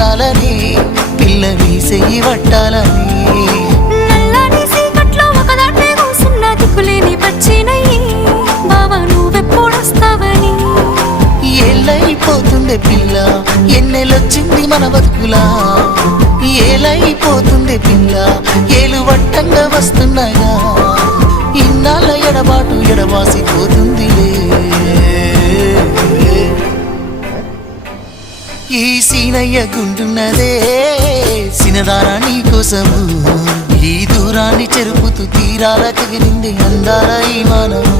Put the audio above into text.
తీరాలని పిల్ల నీ చెయ్యి పట్టాలని నల్లని సీకట్లో ఒకదాన్నే కూసున్న దిక్కులేని పచ్చినయ్యి బావా నువ్వెప్పుడొస్తావని ఏళ్ళైపోతుండే పిల్ల ఎన్నెలొచ్చింది మన బతుకులా ఏలైపోతుండే పిల్ల ఏలు వట్టంగా వస్తున్నాగా ఇన్నాళ్ళ ఎడబాటు ఎడవాసిపోతుందిలే ఈ సీనయ్య గుంటున్నదే సినదారా నీ కోసము ఈ దూరాన్ని చెరుపుతూ తీరాల తెగిరింది అందాల ఈ మానము